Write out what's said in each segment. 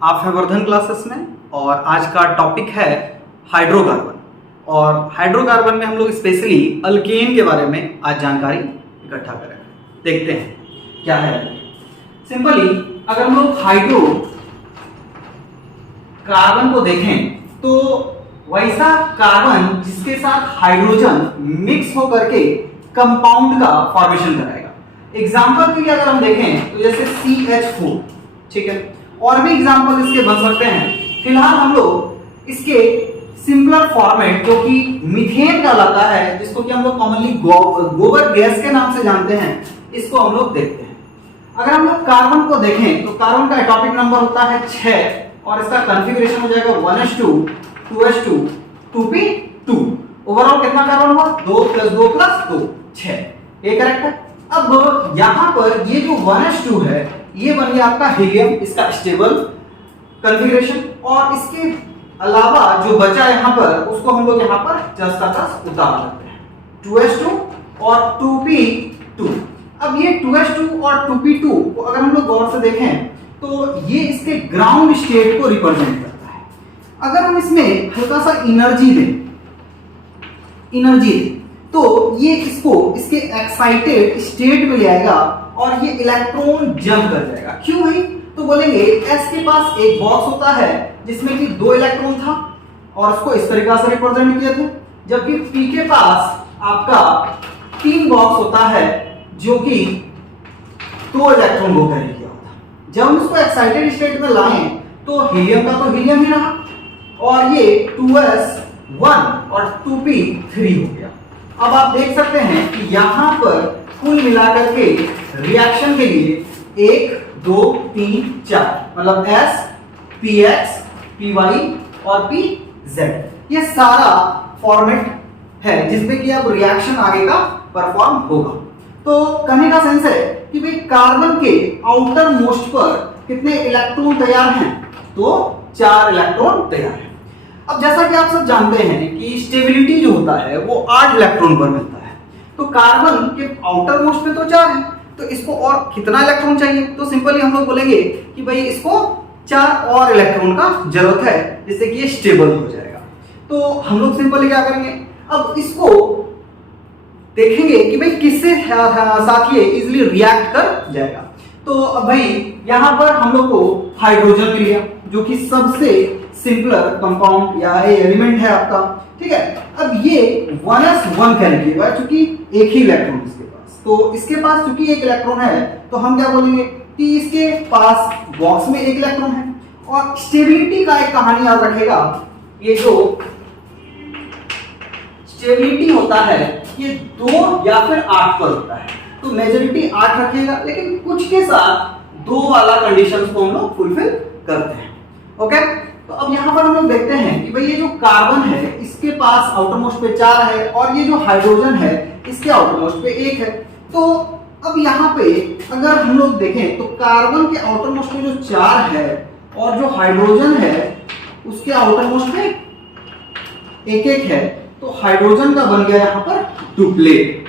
आप हैं वर्धन क्लासेस में और आज का टॉपिक है हाइड्रोकार्बन। और हाइड्रोकार्बन में हम लोग स्पेशली अल्केन के बारे में आज जानकारी इकट्ठा करेंगे। देखते हैं क्या है। सिंपली अगर हम लोग हाइड्रो कार्बन को देखें तो वैसा कार्बन जिसके साथ हाइड्रोजन मिक्स होकर के कंपाउंड का फॉर्मेशन कराएगा। एग्जांपल के लिए अगर हम देखें तो जैसे CH4, ठीक है, और भी एग्जांपल इसके बन सकते हैं। फिलहाल हम लोग इसके सिंपलर फॉर्मेट जो कि मीथेन कहलाता है, जिसको कि हम लोग कॉमनली गोबर गैस के नाम से जानते हैं, इसको हम लोग देखते हैं। अगर हम लोग कार्बन को देखें तो कार्बन का एटॉमिक नंबर होता है 6 और इसका कॉन्फ़िगरेशन हो जाएगा 1s2 2s2 2p2। ओवरऑल कितना कार्बन हुआ? 2 + 2 + 2 6। ये करेक्ट है। अब यहां पर ये जो 1s2 है ये बन गया आपका हीलियम, इसका स्टेबल कॉन्फ़िगरेशन। और इसके अलावा जो बचा यहां पर उसको हम लोग यहां पर जस्ट का तस उतार देते हैं, 2s2 और 2p2। अब ये 2s2 और 2p2 को अगर हम लोग गौर से देखें तो ये इसके ग्राउंड स्टेट को रिप्रेजेंट करता है। अगर हम इसमें हल्का सा एनर्जी दें तो ये इसको इसके एक्साइटेड स्टेट में ले आएगा और ये इलेक्ट्रॉन जंप कर जाएगा। क्यों भाई? तो बोलेंगे S के पास एक बॉक्स होता है जिसमें कि 2 इलेक्ट्रॉन था और उसको इस तरीका से रिप्रेजेंट किए थे, जबकि P के पास आपका 3 बॉक्स होता है जो कि 2 इलेक्ट्रॉन को कैरी किया होता है। जब हम इसको एक्साइटेड स्टेट में लाएं तो हीलियम का तो हीलियम ही रहा और ये 2s1 और 2p3 हो गया। अब आप देख सकते हैं कि यहां पर कुल मिलाकर के रिएक्शन के लिए 1 2 3 4 मतलब S Px Py और Pz ये सारा फॉर्मेट है जिसमें कि अब रिएक्शन आगे का परफॉर्म होगा। तो कहने का सेंस है कि भाई कार्बन के आउटर मोस्ट पर कितने इलेक्ट्रॉन तैयार हैं? तो 4 इलेक्ट्रॉन तैयार हैं। अब जैसा कि आप सब जानते हैं कि स्टेबिलिटी जो होता है वो 8 इलेक्ट्रॉन पर मिलता है। तो कार्बन के आउटर मोस्ट पे तो 4 है, तो इसको और कितना इलेक्ट्रॉन चाहिए? तो सिंपली हम लोग बोलेंगे कि भाई इसको 4 और इलेक्ट्रॉन का जरूरत है जिससे कि ये स्टेबल हो जाएगा। तो हम लोग सिंपली क्या करेंगे, अब इसको देखेंगे कि भाई किससे साथ ये इजीली रिएक्ट कर जाएगा। तो अब भाई यहां पर हम लोग को हाइड्रोजन मिल गया जो कि सबसे सिंपलर कंपाउंड या एलिमेंट है आपका, ठीक है। अब ये 1s1 कैरी किया क्योंकि एक ही इलेक्ट्रॉन इसके पास, तो इसके पास चूंकि एक इलेक्ट्रॉन है तो हम क्या बोलेंगे कि इसके पास बॉक्स में एक इलेक्ट्रॉन है। और स्टेबिलिटी का एक कहानी याद रखेगा, ये जो स्टेबिलिटी होता है ये 2 या फिर 8 पर होता है, तो मेजॉरिटी 8 रखेगा, लेकिन कुछ के साथ 2 वाला कंडीशन को हम लोग फुलफिल करते हैं। ओके, तो अब यहां पर हम लोग देखते हैं कि भाई ये जो कार्बन है इसके पास आउटर मोस्ट पे 4 है और ये जो हाइड्रोजन है इसके आउटर मोस्ट पे 1 है। तो अब यहाँ पे अगर हम लोग देखें तो कार्बन के आउटर मोस्ट पे जो 4 है और जो हाइड्रोजन है उसके आउटर मोस्ट पे 1 है, तो हाइड्रोजन का बन गया यहाँ पर डुप्लेट,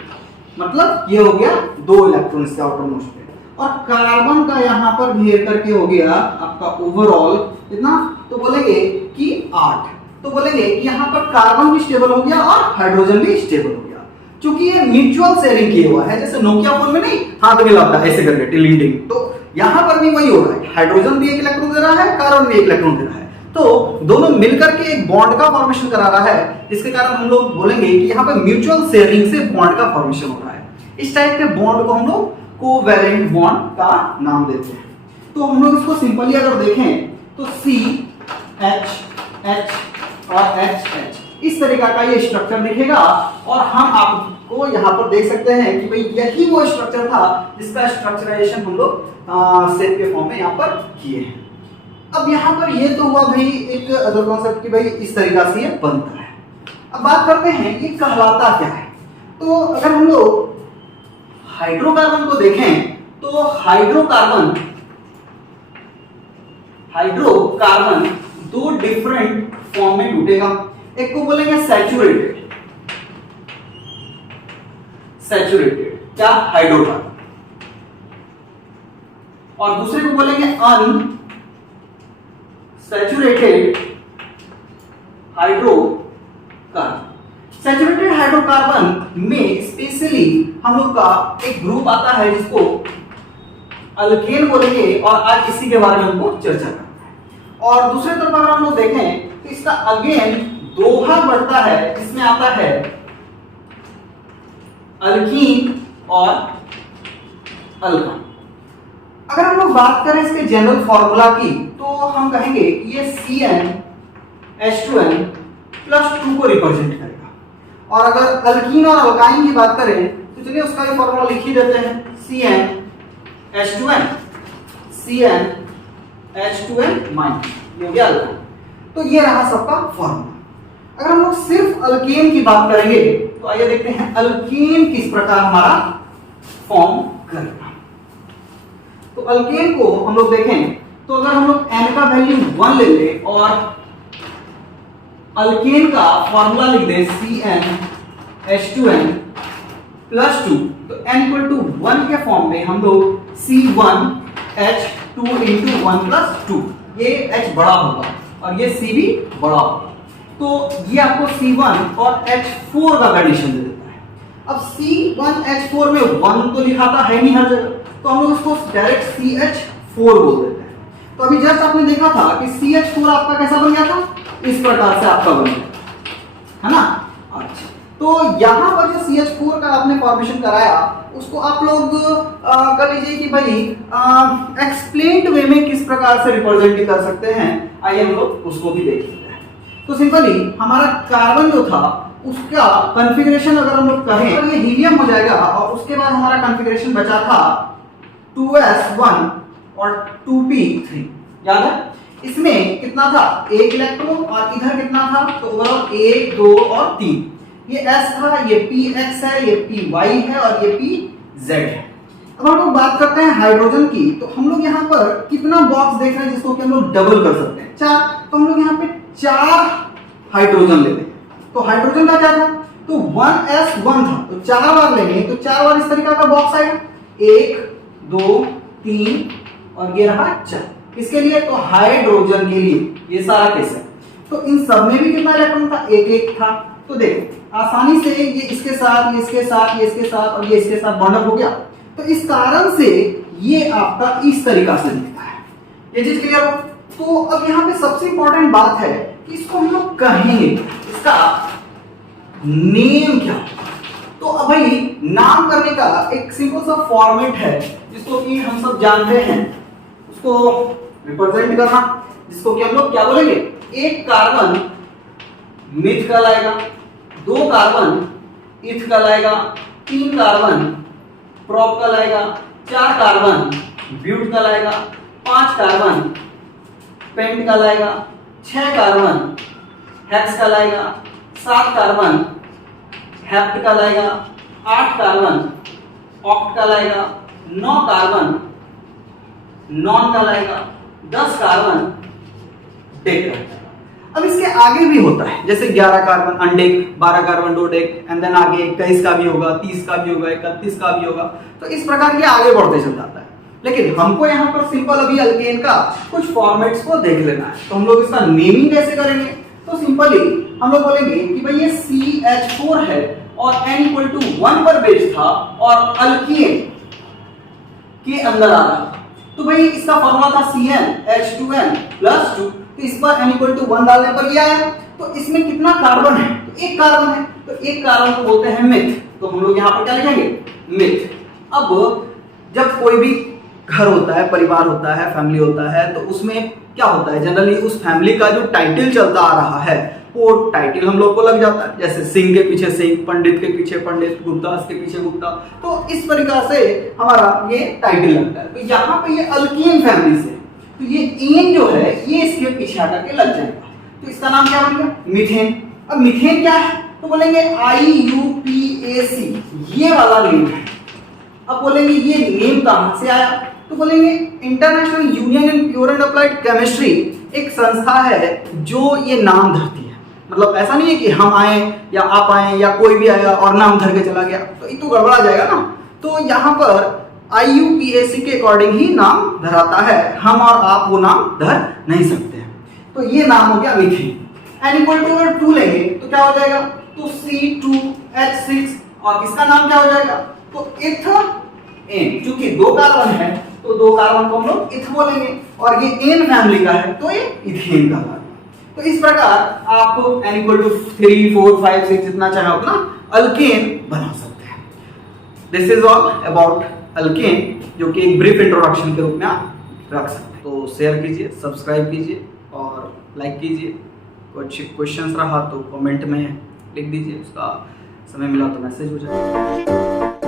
मतलब ये हो गया 2 इलेक्ट्रॉन इसके आउटर मोस्ट पे, और कार्बन का यहाँ पर घेर करके हो गया आपका ओवरऑल कितना? तो बोलेंगे कि 8। तो बोलेंगे कि यहाँ पर कार्बन भी स्टेबल हो गया और हाइड्रोजन भी स्टेबल हो गया, क्योंकि ये म्यूचुअल शेयरिंग किया हुआ है। जैसे नोकिया फोन में नहीं हाथ मिलाता है ऐसे करके टिलिंग टिंग, तो यहाँ पर भी वही हो रहा है। हाइड्रोजन भी 1 इलेक्ट्रॉन दे रहा है, कार्बन भी 1 इलेक्ट्रॉन दे रहा है, तो दोनों मिलकर के एक बॉन्ड का फॉर्मेशन करा रहा है, जिसके कारण हम लोग बोलेंगे कि यहाँ पर म्यूचुअल शेयरिंग से बॉन्ड का फॉर्मेशन हो रहा है। इस टाइप के बॉन्ड को हम लोग कोवैलेंट बॉन्ड का नाम देते हैं। तो हम लोग इसको सिंपली अगर देखें तो CH H और HH इस तरीका का ये स्ट्रक्चर दिखेगा, और हम आपको यहाँ पर देख सकते हैं कि भाई यही वो स्ट्रक्चर था जिसका स्ट्रक्चराइजेशन हम लोग सेट के फॉर्म में यहाँ पर किए हैं। अब यहाँ पर ये तो हुआ भाई एक अदर कॉन्सेप्ट कि भाई इस तरीका से ये बनता है। अब बात करते हैं ये कहलाता क्या है। तो अगर हम लोग हाइड्रोकार्बन को देखें तो हाइड्रोकार्बन 2 डिफरेंट फॉर्म में टूटेगा। एक को बोलेंगे सैचुरेटेड क्या? हाइड्रोकार्बन। और दूसरे को बोलेंगे सैचुरेटेड हाइड्रोकार्बन। सैचुरेटेड हाइड्रोकार्बन में स्पेशली हम लोग का एक ग्रुप आता है जिसको अल्केन बोलेंगे, और आज इसी के बारे में हमको चर्चा करना है। और दूसरे तरफ अगर हम लोग देखें तो इसका अगेन दोहा बढ़ता है, इसमें आता है अल्कीन और अल्काइन। अगर हम लोग बात करें इसके जनरल फॉर्मूला की तो हम कहेंगे ये CnH2n प्लस 2 को रिप्रेजेंट करेगा। और अगर अल्कीन और अल्काइन की बात करें तो चलिए उसका भी फॉर्मूला लिख ही देते हैं, CnH2n माइनस ये हो गया अल्काइन। तो ये रहा सबका फॉर्मूला। अगर हम लोग सिर्फ अल्केन की बात करेंगे तो आइए देखते हैं अल्केन किस प्रकार हमारा फॉर्म करेगा। तो अल्केन को हम लोग देखें तो अगर हम लोग n का वैल्यू 1 ले ले और अल्केन का फॉर्मूला लिख दे CnH2n प्लस 2, तो n इक्वल टू 1 के फॉर्म में हम लोग C1H2 इंटू 1 प्लस 2, ये H बड़ा होगा और ये C भी बड़ा होगा, तो ये आपको C1 और H4 का कंडीशन दे देता है। अब C1H4 में 1 तो लिखाता है नहीं हर जगह, तो हम लोग उसको डायरेक्ट CH4 बोल देते हैं। तो अभी जस्ट आपने देखा था कि CH4 आपका कैसा बन गया था, इस प्रकार से आपका बन गया, है ना। अच्छा, तो यहाँ पर जो CH4 का आपने फॉर्मेशन कराया उसको आप लोग कर लीजिए कि भाई एक्सप्लेन्ड वे में किस प्रकार से रिप्रेजेंट कर सकते हैं, आइए हम लोग उसको भी देख लेते हैं। तो सिंपली हमारा कार्बन जो था उसका कॉन्फ़िगरेशन अगर हम लोग कहें तो ये हीलियम हो जाएगा, और उसके बाद हमारा कॉन्फ़िगरेशन बचा था 2s1 और 2p3, याद है। इसमें कितना था, एक इलेक्ट्रॉन, और इधर कितना था, तो ओवरऑल 1 2 और 3, ये s था, ये px है, ये py है और ये pz है। अब हम लोग बात करते हैं हाइड्रोजन की, तो हम लोग यहाँ पर कितना बॉक्स देख रहे हैं जिसको कि हम लोग डबल कर सकते हैं, 4, तो हम लोग यहाँ पे 4 हाइड्रोजन लेते हैं। तो हाइड्रोजन का क्या था, तो 1s1 था, तो 4 बार लेंगे तो 4 बार इस तरीका का बॉक्स आएगा, 1 2 3 और ये रहा 4, किसके लिए, तो हाइड्रोजन के लिए, ये सारा केस है। तो इन सब में भी कितना इलेक्ट्रॉन था, एक एक था। तो देखो आसानी से ये इसके साथ, ये इसके साथ, ये इसके साथ और ये इसके साथ बॉन्ड हो गया, तो इस कारण से ये आपका इस तरीका से दिखता है। ये चीज क्लियर हो। तो अब यहाँ पे सबसे इंपॉर्टेंट बात है कि इसको हम लोग कहेंगे, इसका नेम क्या, तो अब भाई नाम करने का एक सिंपल सा फॉर्मेट है जिसको कि हम सब जानते हैं, उसको रिप्रेजेंट करना, जिसको कि हम लोग क्या बोलेंगे, एक कार्बन मिथ कहलाएगा, 2 कार्बन इथ कहलाएगा, 3 कार्बन प्रोप कहलाएगा, 4 कार्बन ब्यूट कहलाएगा, 5 कार्बन पेंट कहलाएगा, 6 कार्बन हेक्स कहलाएगा, 7 कार्बन हेप्ट कहलाएगा, 8 कार्बन ऑक्ट कहलाएगा, 9 कार्बन नॉन कहलाएगा, 10 कार्बन डेक कहलाएगा। अब इसके आगे भी होता है, जैसे 11 carbon undec, 12 carbon dodec, and then आगे 21 का भी होगा, 30 का भी होगा, 31 का भी होगा, तो इस प्रकार के आगे बढ़ते चल जाता है। लेकिन हमको यहाँ पर सिंपल अभी अल्केन का कुछ फॉर्मेट्स को देख लेना है, तो हम लोग इसका नेमिंग कैसे करेंगे, तो सिंपली हम लोग बोलेंगे कि भाई ये CH4 है और n इक्वल टू 1 पर बेस था और अल्कीन के अंदर आ रहा, तो भाई इसका फॉर्मूला था CnH2n प्लस 2, तो इस पर n इक्वल टू 1 डालने पर ये आया। तो इसमें कितना कार्बन है, तो एक कार्बन है, तो एक कार्बन को बोलते हैं मिथ, तो हम लोग यहाँ पर क्या लिखेंगे, मिथ। अब जब कोई भी घर होता है, परिवार होता है, फैमिली होता है, तो उसमें क्या होता है, जनरली उस फैमिली का जो टाइटल चलता आ रहा है वो टाइटल हम लोग को लग जाता है, जैसे सिंह के पीछे सिंह, पंडित के पीछे पंडित, गुप्ता के पीछे गुप्ता, तो इस तरीका से हमारा ये टाइटल लगता है। तो यहाँ पे ये अल्कीन फैमिली से, तो ये एन जो है ये इसके पीछे आकर के लग जाएगा, तो इसका नाम क्या बन गया, मीथेन। अब मीथेन क्या है, तो बोलेंगे IUPAC, ये वाला नेम है। अब बोलेंगे ये नेम कहां से आया, तो बोलेंगे international union in pure and applied chemistry एक संस्था है जो ये नाम धरती है। मतलब ऐसा नहीं है कि हम आए या आप आए या कोई भी आया और नाम धर के चला गया, तो ये तो गड़बड़ा जाएगा ना। तो यहाँ पर IUPAC के अकॉर्डिंग ही नाम धराता है, हम और आप वो नाम धर नहीं सकते हैं। तो ये नाम हो गया मीथेन। एन इक्वल टू अगर 2 लेंगे तो क्या हो जाएगा, तो C2H6 और इसका नाम क्या हो जाएगा, तो इथेन। क्योंकि 2 कार्बन है तो 2 कार्बन को हम लोग इथ बोलेंगे और ये एन फैमिली का है तो ये इथेन का। तो इस प्रकार आप n इक्वल टू 3, 4, 5, 6 जितना चाहे उतना अल्केन बना सकते हैं। This is all about alkane, जो कि एक ब्रीफ इंट्रोडक्शन के रूप में आप रख सकते हैं। तो शेयर कीजिए, सब्सक्राइब कीजिए और लाइक कीजिए। कुछ क्वेश्चंस रहा तो कमेंट में लिख दीजिए, उसका समय मिला तो मैसेज हो जाएगा।